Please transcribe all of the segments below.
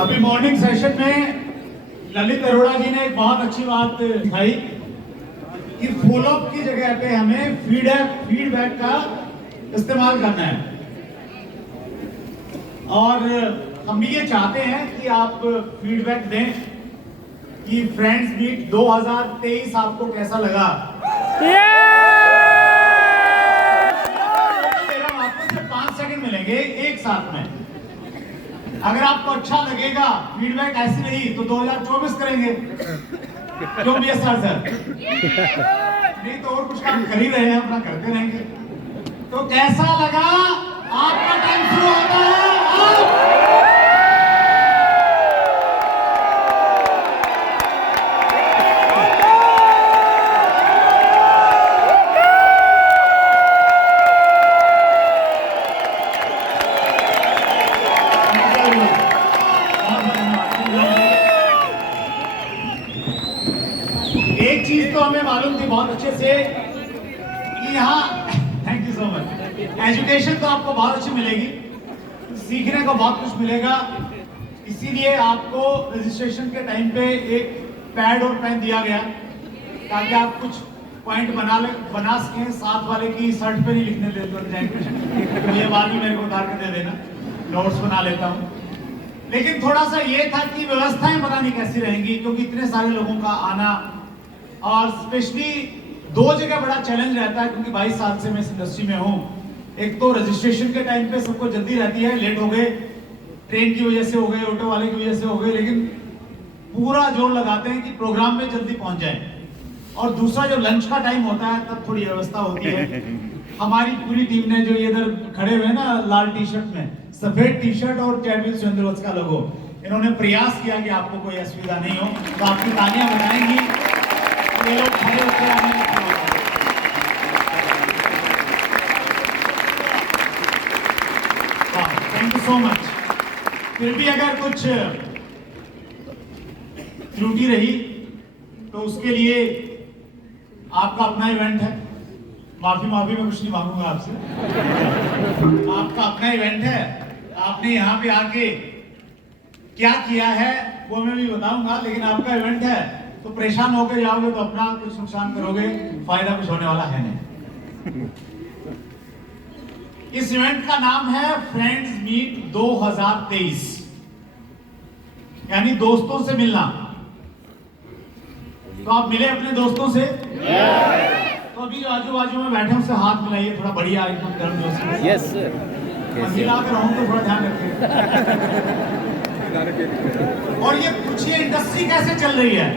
अभी morning session में ललित अरोड़ा जी ने एक बहुत अच्छी बात कही कि फॉलोअप की जगह पे हमें फीडबैक का इस्तेमाल करना है। और हम भी ये चाहते हैं कि आप फीडबैक दें कि फ्रेंड्स मीट 2023 आपको कैसा लगा। आपको सिर्फ 5 सेकंड मिलेंगे एक साथ में। अगर आपको अच्छा लगेगा, फीडबैक ऐसी रही तो 2024 करेंगे। क्यों भी सर नहीं तो और कुछ काम कर ही रहे हैं, अपना करते रहेंगे। तो कैसा लगा? आपका टाइम शुरू होता है एक चीज तो हमें मालूम थी बहुत अच्छे से कि यहाँ, thank you so much, education तो आपको बहुत अच्छी मिलेगी, सीखने को बहुत कुछ मिलेगा। इसीलिए आपको रजिस्ट्रेशन के टाइम पे एक पैड और पेन दिया गया ताकि आप कुछ पॉइंट बना सकें। साथ वाले की शर्ट पे नहीं लिखने देते जाएंगे तो ये बाद में मेरे को उतार के दे देना, नोट्स बना लेता हूँ। लेकिन थोड़ा सा ये था कि व्यवस्थाएं पता नहीं कैसी रहेंगी, क्योंकि इतने सारे लोगों का आना, और स्पेशली 2 जगह बड़ा चैलेंज रहता है, क्योंकि 22 साल से मैं इस इंडस्ट्री में हूँ। एक तो रजिस्ट्रेशन के टाइम पे सबको जल्दी रहती है, लेट हो गए, ट्रेन की वजह से हो गए, ऑटो वाले की वजह से हो गए, लेकिन पूरा जोर लगाते हैं कि प्रोग्राम में जल्दी पहुंच जाए। और दूसरा जो लंच का टाइम होता है तब थोड़ी व्यवस्था होती है। हमारी पूरी टीम ने जो इधर खड़े हुए ना लाल टी शर्ट में, सफेद टी शर्ट और चैडविक सुरेंद्र का लोगो, इन्होंने प्रयास किया कि आपको कोई असुविधा नहीं हो, तो आपकी तालियां बजाएंगी। ये लोग खड़े होकर आने, थैंक यू सो मच। फिर भी अगर कुछ त्रुटि रही तो उसके लिए आपका अपना इवेंट है, माफी मैं कुछ नहीं मांगूंगा आपसे। आपका अपना इवेंट है, आपने यहाँ पे आके क्या किया है वो मैं भी बताऊंगा, लेकिन आपका इवेंट है तो परेशान होकर जाओगे तो अपना कुछ नुकसान करोगे, फायदा कुछ होने वाला है नहीं। इस इवेंट का नाम है फ्रेंड्स मीट 2023, यानी दोस्तों से मिलना। तो आप मिले अपने दोस्तों से? तो अभी जो आजू बाजू में बैठे उनसे हाथ मिलाइए, थोड़ा बढ़िया एकदम गर्म दोस्त। Yes sir. मिला कर रहूं तो थोड़ा ध्यान रखिए। और ये पूछिए इंडस्ट्री कैसे चल रही है?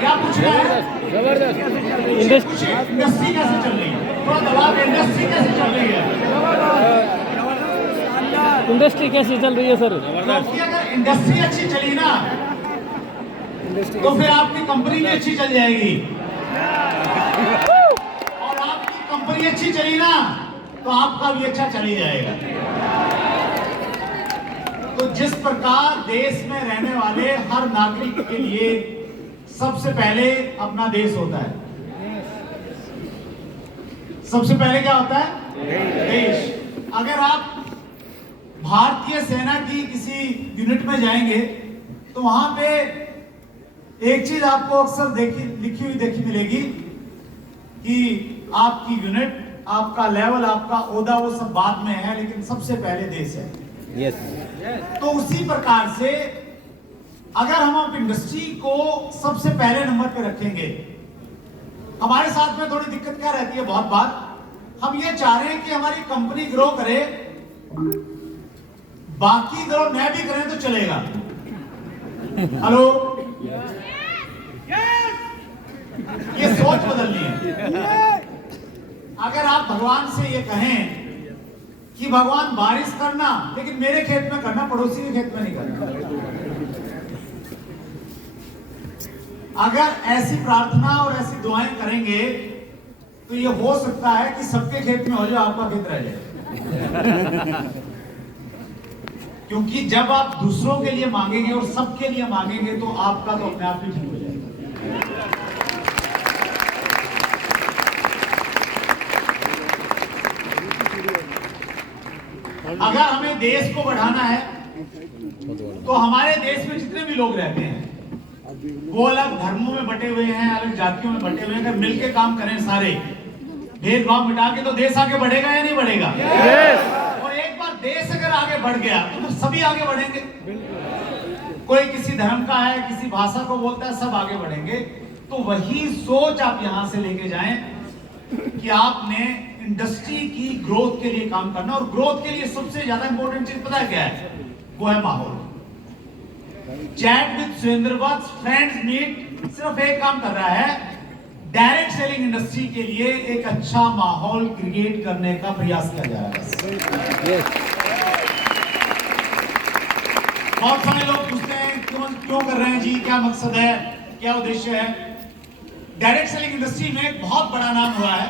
क्या पूछ रहा है? जबरदस्त। इंडस्ट्री कैसे चल रही है? थोड़ा दबाव, इंडस्ट्री कैसे चल रही है? इंडस्ट्री कैसी चल रही है सर? क्योंकि अगर इंडस्ट्री अच्छी चली ना तो फिर आपकी कंपनी भी अच्छी चल जाएगी, और आपकी कंपनी अच्छी चली ना तो आपका भी अच्छा चली जाएगा। तो जिस प्रकार देश में रहने वाले हर नागरिक के लिए सबसे पहले अपना देश होता है, सबसे पहले क्या होता है? देश। अगर आप भारतीय सेना की किसी यूनिट में जाएंगे तो वहां पे एक चीज आपको अक्सर लिखी हुई मिलेगी कि आपकी यूनिट, आपका लेवल, आपका ओहदा वो सब बाद में है, लेकिन सबसे पहले देश है। यस। तो उसी प्रकार से अगर हम इंडस्ट्री को सबसे पहले नंबर पे रखेंगे, हमारे साथ में थोड़ी दिक्कत क्या रहती है, बहुत बार हम ये चाह रहे हैं कि हमारी कंपनी ग्रो करे, बाकी ग्रो न भी करें तो चलेगा। हेलो, ये सोच बदलनी है। अगर आप भगवान से ये कहें कि भगवान बारिश करना, लेकिन मेरे खेत में करना, पड़ोसी के खेत में नहीं करना, अगर ऐसी प्रार्थना और ऐसी दुआएं करेंगे तो ये हो सकता है कि सबके खेत में हो जाए, आपका खेत रह जाए। क्योंकि जब आप दूसरों के लिए मांगेंगे और सबके लिए मांगेंगे तो आपका तो अपने आप ही ठीक हो जाएगा। अगर हमें देश को बढ़ाना है तो हमारे देश में जितने भी लोग रहते हैं वो अलग धर्मों में बटे हुए हैं, अलग जातियों में बटे हुए हैं, अगर मिलकर काम करें सारे, भेदभाव मिटा के, तो देश आगे बढ़ेगा या नहीं बढ़ेगा? और एक बार देश अगर आगे बढ़ गया तो फिर सभी आगे बढ़ेंगे। कोई किसी धर्म का है, किसी भाषा को बोलता है, सब आगे बढ़ेंगे। तो वही सोच आप यहां से लेके जाएं कि आपने इंडस्ट्री की ग्रोथ के लिए काम करना, और ग्रोथ के लिए सबसे ज्यादा इंपॉर्टेंट चीज पता है क्या है? वो है माहौल। Chat with Surendra Vats friends meet सिर्फ एक काम कर रहा है, डायरेक्ट सेलिंग इंडस्ट्री के लिए एक अच्छा माहौल क्रिएट करने का प्रयास किया जा रहा है। बहुत सारे लोग पूछते हैं क्यों कर रहे हैं जी, क्या मकसद है, क्या उद्देश्य है? डायरेक्ट सेलिंग इंडस्ट्री में एक बहुत बड़ा नाम हुआ है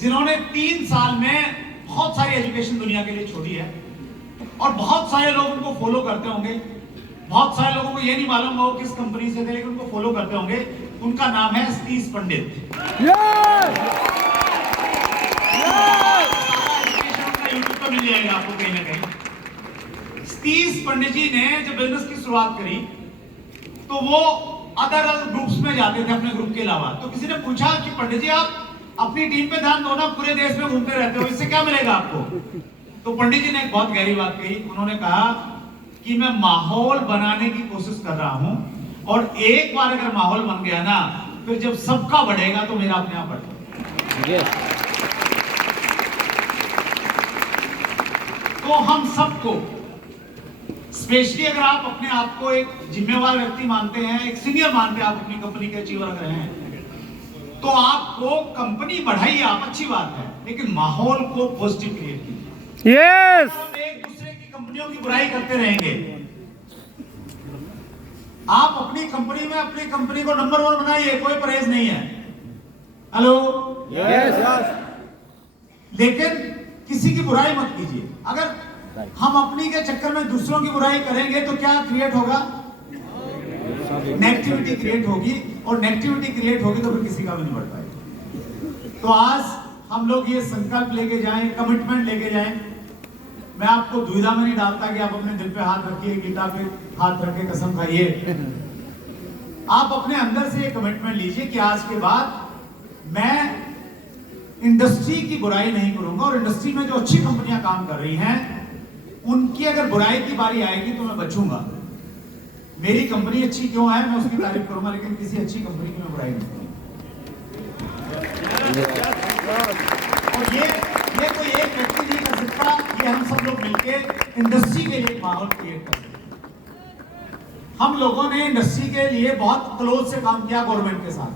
जिन्होंने 3 साल में बहुत सारी एजुकेशन दुनिया के लिए छोड़ी है, और बहुत सारे लोग उनको फॉलो करते होंगे। बहुत सारे लोगों को ये नहीं मालूम वो किस कंपनी से थे, लेकिन उनको फॉलो करते होंगे। उनका नाम है सतीश पंडित। यूट्यूब पर मिल जाएगा आपको कहीं ना कहीं। सतीश पंडित जी ने जब बिजनेस की शुरुआत करी तो वो अदर ग्रुप्स में जाते थे अपने ग्रुप के अलावा। तो किसी ने पूछा कि पंडित जी आप अपनी टीम पे ध्यान दो ना, पूरे देश में घूमते रहते हो, इससे क्या मिलेगा आपको? तो पंडित जी ने एक बहुत गहरी बात कही। उन्होंने कहा कि मैं माहौल बनाने की कोशिश कर रहा हूं, और एक बार अगर माहौल बन गया ना, फिर जब सबका बढ़ेगा तो मेरा अपने आप बढ़ेगा। तो हम सबको, स्पेशली अगर आप अपने आप को एक जिम्मेवार व्यक्ति मानते हैं, एक सीनियर मानते हैं, आप अपनी कंपनी के अचीवर अगर हैं, तो आपको कंपनी बढ़ाइए आप, अच्छी बात है, लेकिन माहौल को पॉजिटिव क्रिएट कीजिए। यस। हम एक दूसरे की कंपनियों की बुराई करते रहेंगे। आप अपनी कंपनी में अपनी कंपनी को नंबर 1 बनाइए, कोई परहेज नहीं है। Hello, yes. लेकिन किसी की बुराई मत कीजिए। अगर हम अपनी के चक्कर में दूसरों की बुराई करेंगे तो क्या क्रिएट होगा? नेगेटिविटी क्रिएट होगी, और नेगेटिविटी क्रिएट होगी तो फिर किसी का भी नहीं बढ़ पाएगा। तो आज हम लोग ये संकल्प लेके जाएं, कमिटमेंट लेके जाएं। मैं आपको दुविधा में नहीं डालता कि आप अपने दिल पे हाथ रखिए, गीता पे हाथ रख के कसम खाइए। आप अपने अंदर से ये कमिटमेंट लीजिए कि आज के बाद मैं इंडस्ट्री की बुराई नहीं करूंगा, और इंडस्ट्री में जो अच्छी कंपनियां काम कर रही हैं उनकी अगर बुराई की बारी आएगी तो मैं बचूंगा। मेरी कंपनी अच्छी क्यों है मैं उसकी तारीफ करूंगा, लेकिन किसी अच्छी कंपनी की मैं बुराई नहीं करूंगा। और ये कोई एक व्यक्ति नहीं कर सकता, ये हम सब लोग मिलकर इंडस्ट्री के लिए एक माहौल क्रिएट कर सकते हैं। हम लोगों ने इंडस्ट्री के लिए बहुत क्लोज से काम किया गवर्नमेंट के साथ।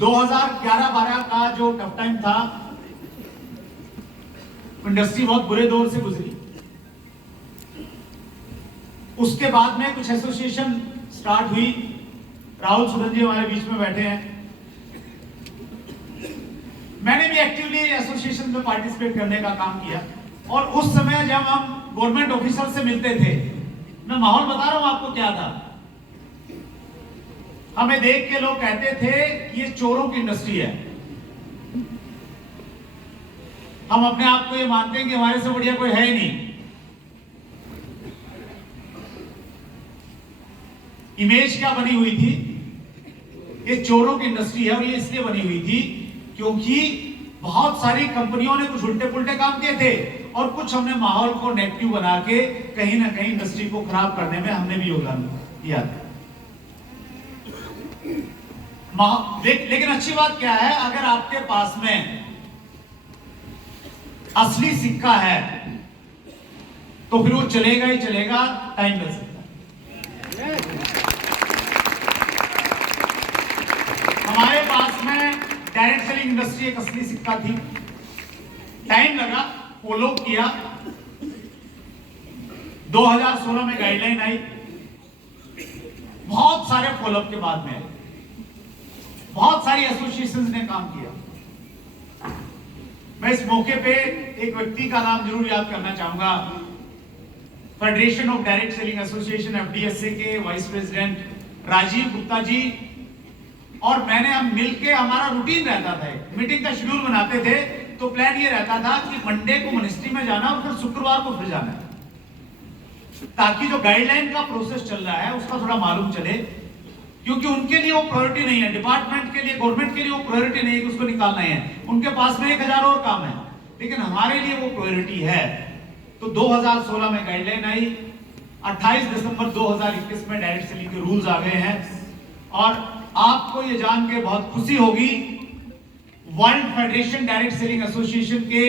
2011-12 का जो टफ टाइम था, इंडस्ट्री बहुत बुरे दौर से गुजरी। उसके बाद में कुछ एसोसिएशन स्टार्ट हुई। राहुल सुरन जी हमारे बीच में बैठे हैं। मैंने भी एक्टिवली एसोसिएशन में पार्टिसिपेट करने का काम किया, और उस समय जब हम गवर्नमेंट ऑफिसर से मिलते थे, मैं माहौल बता रहा हूं आपको क्या था। हमें देख के लोग कहते थे कि ये चोरों की इंडस्ट्री है। हम अपने आप को ये मानते हैं कि हमारे से बढ़िया कोई है ही नहीं। इमेज क्या बनी हुई थी? ये चोरों की इंडस्ट्री है, और ये इसलिए बनी हुई थी क्योंकि बहुत सारी कंपनियों ने कुछ उल्टे पुल्टे काम किए थे, और कुछ हमने माहौल को नेगेटिव बना के कहीं ना कहीं इंडस्ट्री को खराब करने में हमने भी योगदान दिया था। लेकिन अच्छी बात क्या है, अगर आपके पास में असली सिक्का है तो फिर वो चलेगा ही चलेगा, टाइम लग सकता है। हमारे पास में डायरेक्ट सेलिंग इंडस्ट्री एक असली सिक्का थी। टाइम लगा, फॉलो किया। 2016 में गाइडलाइन आई, बहुत सारे फॉलोअप के बाद में बहुत सारी एसोसिएशंस ने काम किया। मैं इस मौके पे एक व्यक्ति का नाम जरूर याद करना चाहूंगा। Federation of direct selling association FDSA के वाइस प्रेसिडेंट राजीव गुप्ता जी और मैंने हम मिलके, हमारा रूटीन रहता था, मीटिंग का शेड्यूल बनाते थे तो प्लान ये रहता था कि मंडे को मिनिस्ट्री में जाना और फिर शुक्रवार को फिर जाना, ताकि जो गाइडलाइन का प्रोसेस चल रहा है उसका थोड़ा मालूम चले, क्योंकि उनके लिए वो प्रायोरिटी नहीं है, डिपार्टमेंट के लिए, गवर्नमेंट के लिए वो प्रायोरिटी नहीं है कि उसको निकालना है, उनके पास में 1000 और काम है, लेकिन हमारे लिए वो प्रायोरिटी है। तो 2016 में गाइडलाइन आई, 28 दिसंबर 2021 में डायरेक्ट सेलिंग के रूल्स आ गए हैं और आपको ये जान के बहुत खुशी होगी, world federation direct selling association के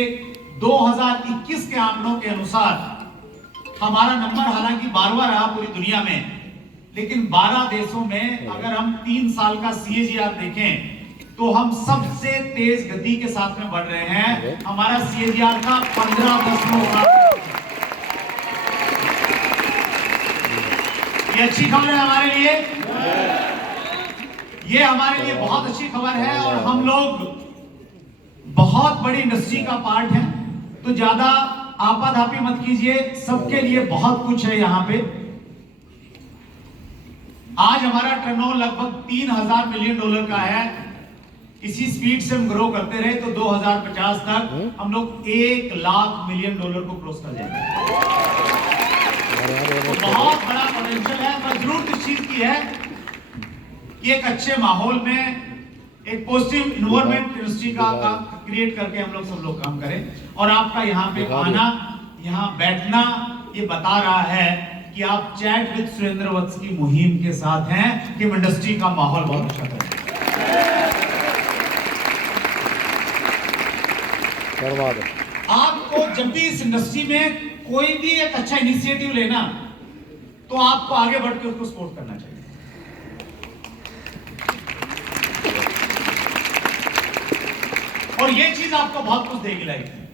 2021 के आंकड़ों के अनुसार हमारा नंबर हालांकि 12वां रहा पूरी दुनिया में, लेकिन 12 देशों में अगर हम 3 साल का CAGR देखें तो हम सबसे तेज गति के साथ में बढ़ रहे हैं। हमारा CAGR का 15.7। ये अच्छी खबर है हमारे लिए, ये हमारे लिए बहुत अच्छी खबर है और हम लोग बहुत बड़ी इंडस्ट्री का पार्ट है, तो ज्यादा आपाधापी मत कीजिए, सबके लिए बहुत कुछ है यहाँ पे। आज हमारा टर्नओवर लगभग 3000 मिलियन डॉलर का है। इसी स्पीड से हम ग्रो करते रहे तो 2050 तक हम लोग 1 लाख मिलियन डॉलर को क्रॉस कर जाएंगे। तो बहुत बड़ा पोटेंशियल है, पर जरूरत इस चीज की है कि एक अच्छे माहौल में एक पॉजिटिव इन्वायरमेंट इंडस्ट्री का क्रिएट करके हम लोग सब लोग काम करें। और आपका यहाँ पे आना, यहाँ बैठना, ये बता रहा है कि आप चैट विद सुरेंद्र वत्स की मुहिम के साथ हैं कि इंडस्ट्री का माहौल बहुत अच्छा करें। आपको जब भी इस इंडस्ट्री में कोई भी एक अच्छा इनिशिएटिव लेना तो आपको आगे बढ़ के उसको सपोर्ट करना चाहिए। और ये चीज आपको बहुत कुछ देगी लाइफ में।